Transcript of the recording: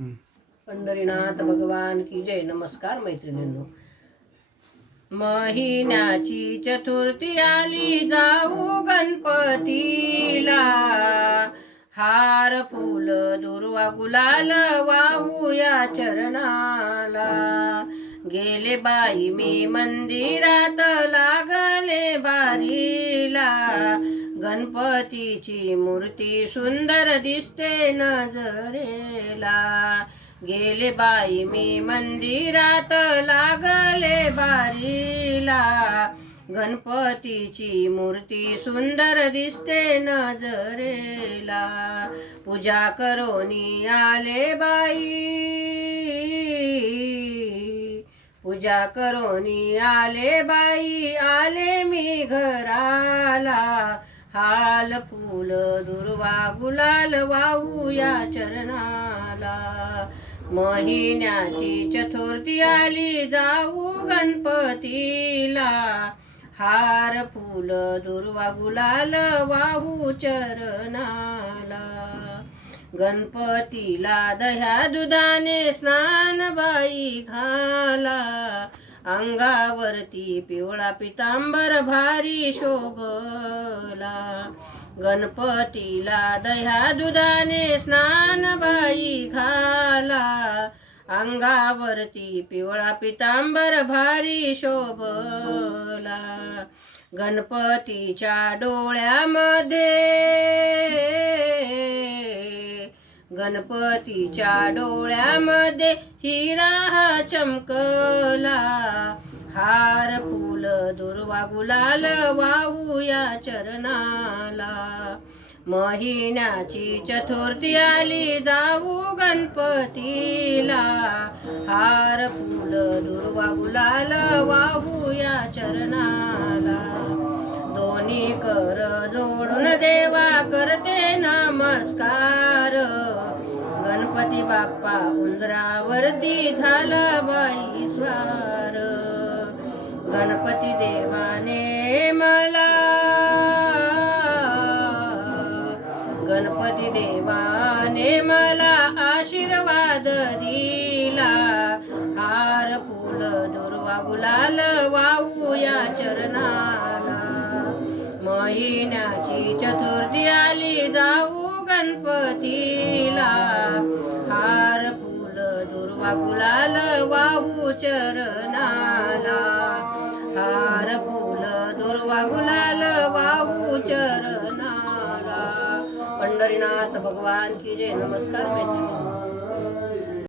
पंढरीनाथ भगवान की जय. नमस्कार मैत्रिणींनो. महिन्याची चतुर्थी आली, जाऊ गणपतीला. हार फूल दुर्वा गुलाल वाहूया चरणाला. गेले बाई मी मंदिरात, लागले बारीला. गणपतीची मूर्ती सुंदर दिसते नजरेला. गेले बाई मी मंदिरात, लागले बारीला. गणपतीची मूर्ती सुंदर दिसते नजरेला. पूजा करोनी आले बाई, पूजा करोनी आले बाई, आले मी घराला. हाल फूल दुर्वा गुलाल वाहूया चरणाला. महिन्याची चतुर्थी आली, जाऊ गणपतीला. हार फूल दुर्वा गुलाल वाहू चरणाला. गणपतीला दह्या दुधाने स्नान बाई घाला. अंगावरती पिवळा पितांबर भारी शोभला. गणपतीला दह्या दुधाने स्नान बाई घाला. अंगावरती पिवळा पितांबर भारी शोभला. गणपतीच्या डोळ्यामध्ये, गणपतीच्या डोळ्यामध्ये हिरा चमकला. हार फूल दुर्वा गुलाल वाहूया चरणाला. महिन्याची चतुर्थी आली, जाऊ गणपतीला. हार फूल दुर्वा गुलाल वाहूया चरणाला. दोन्ही कर जोडून देवा करते नमस्कार. गणपती बाप्पा उंदरावरती झाला बाई स्वार. गणपती देवाने मला, गणपती देवाने मला आशीर्वाद दिला. हार फूल दुर्वा गुलाल वाहूया चरणाला. महिन्याची चतुर्थी आली, जाऊ गणपतीला. हार फूल दुर्वा गुलाल वाहू चरणाला. हार फूल दुर्वा गुलाल वाहू चरणाला. पंढरीनाथ भगवान की जय. नमस्कार मैत्रिणी.